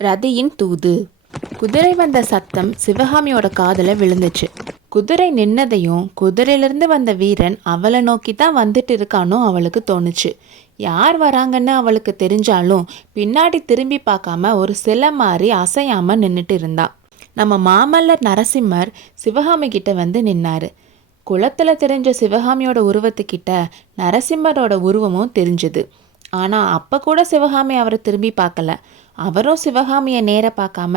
ரதியின் தூது. குதிரை வந்த சத்தம் சிவகாமியோட காதில் விழுந்துச்சு. குதிரை நின்னதையும் குதிரையிலிருந்து வந்த வீரன் அவளை நோக்கி தான் வந்துட்டு இருக்கானோ அவளுக்கு தோணுச்சு. யார் வராங்கன்னு அவளுக்கு தெரிஞ்சாலும் பின்னாடி திரும்பி பார்க்காம ஒரு சிலை மாதிரி அசையாம நின்றுட்டு இருந்தா. நம்ம மாமல்லர் நரசிம்மர் சிவகாமி கிட்ட வந்து நின்னாரு. குளத்துல தெரிஞ்ச சிவகாமியோட உருவத்துக்கிட்ட நரசிம்மரோட உருவமும் தெரிஞ்சுது. ஆனால் அப்போ கூட சிவகாமி அவரை திரும்பி பார்க்கல. அவரும் சிவகாமியை நேர பார்க்காம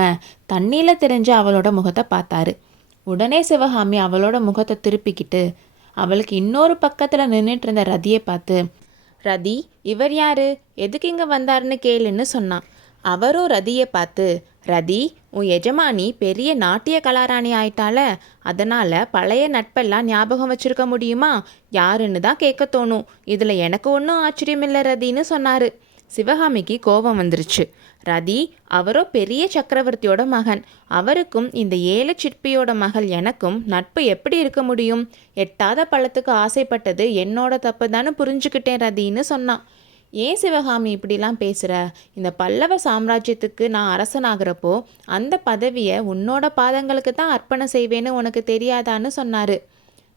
தண்ணியில் தெரிஞ்ச அவளோட முகத்தை பார்த்தாரு. உடனே சிவகாமி அவளோட முகத்தை திருப்பிக்கிட்டு அவளுக்கு இன்னொரு பக்கத்தில் நின்றுட்டு இருந்த ரதியை பார்த்து, ரதி, இவர் யாரு, எதுக்கு இங்கே வந்தாருன்னு கேளுன்னு சொன்னான். அவரும் ரதியை பார்த்து, ரதி, உன் எஜமானி பெரிய நாட்டிய கலாராணி ஆயிட்டால, அதனால் பழைய நட்பெல்லாம் ஞாபகம் வச்சுருக்க முடியுமா, யாருன்னு தான் கேட்க தோணும். இதில் எனக்கு ஒன்றும் ஆச்சரியமில்லை ரதின்னு சொன்னார். சிவகாமிக்கு கோபம் வந்துருச்சு. ரதி, அவரோ பெரிய சக்கரவர்த்தியோட மகன். அவருக்கும் இந்த ஏழை சிற்பியோட மகள் எனக்கும் நட்பு எப்படி இருக்க முடியும்? எட்டாத பழத்துக்கு ஆசைப்பட்டது என்னோட தப்பு தானே புரிஞ்சுக்கிட்டேன் ரதின்னு சொன்னான். ஏன் சிவகாமி இப்படிலாம் பேசுகிற? இந்த பல்லவ சாம்ராஜ்யத்துக்கு நான் அரசனாகிறப்போ அந்த பதவியை உன்னோட பாதங்களுக்கு தான் அர்ப்பணம் செய்வேன்னு உனக்கு தெரியாதான்னு சொன்னார்.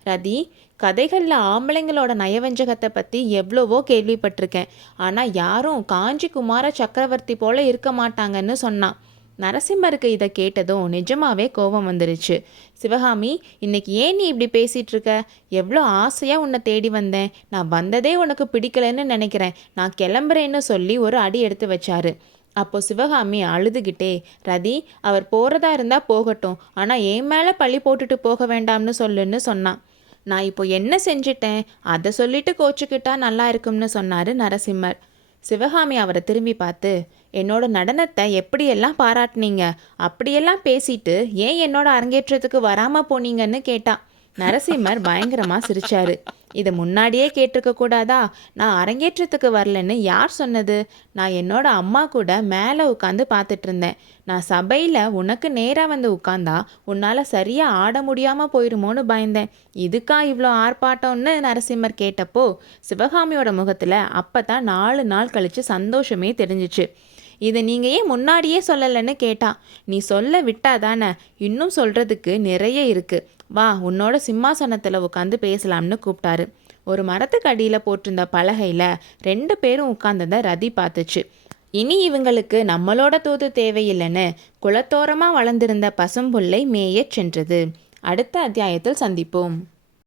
ரதி, கதைகளில் ஆம்பளைங்களோட நயவஞ்சகத்தை பற்றி எவ்வளவோ கேள்விப்பட்டிருக்கேன். ஆனால் யாரும் காஞ்சி குமார சக்கரவர்த்தி போல இருக்க மாட்டாங்கன்னு சொன்னான். நரசிம்மருக்கு இதை கேட்டதும் நிஜமாவே கோபம் வந்துருச்சு. சிவகாமி, இன்னைக்கு ஏன் நீ இப்படி பேசிகிட்டு இருக்க? எவ்வளோ ஆசையாக உன்னை தேடி வந்தேன். நான் வந்ததே உனக்கு பிடிக்கலன்னு நினைக்கிறேன். நான் கிளம்புறேன்னு சொல்லி ஒரு அடி எடுத்து வச்சாரு. அப்போ சிவகாமி அழுதுகிட்டே, ரதி, அவர் போகிறதா இருந்தால் போகட்டும், ஆனால் என் மேலே பழி போட்டுட்டு போக வேண்டாம்னு சொல்லுன்னு சொன்னான். நான் இப்போ என்ன செஞ்சிட்டேன், அதை சொல்லிட்டு கோச்சுக்கிட்டா நல்லா இருக்கும்னு சொன்னார் நரசிம்மர். சிவகாமி அவரை திரும்பி பார்த்து, என்னோட நடனத்தை எப்படியெல்லாம் பாராட்டினீங்க, அப்படியெல்லாம் பேசிட்டு ஏன் என்னோட அரங்கேற்றத்துக்கு வராமல் போனீங்கன்னு கேட்டா. நரசிம்மர் பயங்கரமாக சிரிச்சாரு. இதை முன்னாடியே கேட்டிருக்க கூடாதா? நான் அரங்கேற்றத்துக்கு வரலன்னு யார் சொன்னது? நான் என்னோட அம்மா கூட மேலே உட்காந்து பார்த்துட்டு இருந்தேன். நான் சபையில் உனக்கு நேராக வந்து உட்காந்தா உன்னால் சரியாக ஆட முடியாமல் போயிருமோன்னு பயந்தேன். இதுக்கா இவ்வளோ ஆர்ப்பாட்டம்னு நரசிம்மர் கேட்டப்போ சிவகாமியோட முகத்தில் அப்போ தான் 4 நாள் கழித்து சந்தோஷமே தெரிஞ்சிச்சு. இதை நீங்கள் ஏன் முன்னாடியே சொல்லலைன்னு கேட்டா. நீ சொல்ல விட்டாதானே, இன்னும் சொல்கிறதுக்கு நிறைய இருக்குது. வா, உன்னோட சிம்மாசனத்தில் உட்காந்து பேசலாம்னு கூப்பிட்டாரு. ஒரு மரத்துக்கு அடியில் போட்டிருந்த பலகையில் 2 பேரும் உட்கார்ந்ததை ரதி பார்த்துச்சு. இனி இவங்களுக்கு நம்மளோட தூது தேவையில்லைன்னு குளத்தோரமாக வளர்ந்திருந்த பசும்புல்லை மேயச் சென்றது. அடுத்த அத்தியாயத்தில் சந்திப்போம்.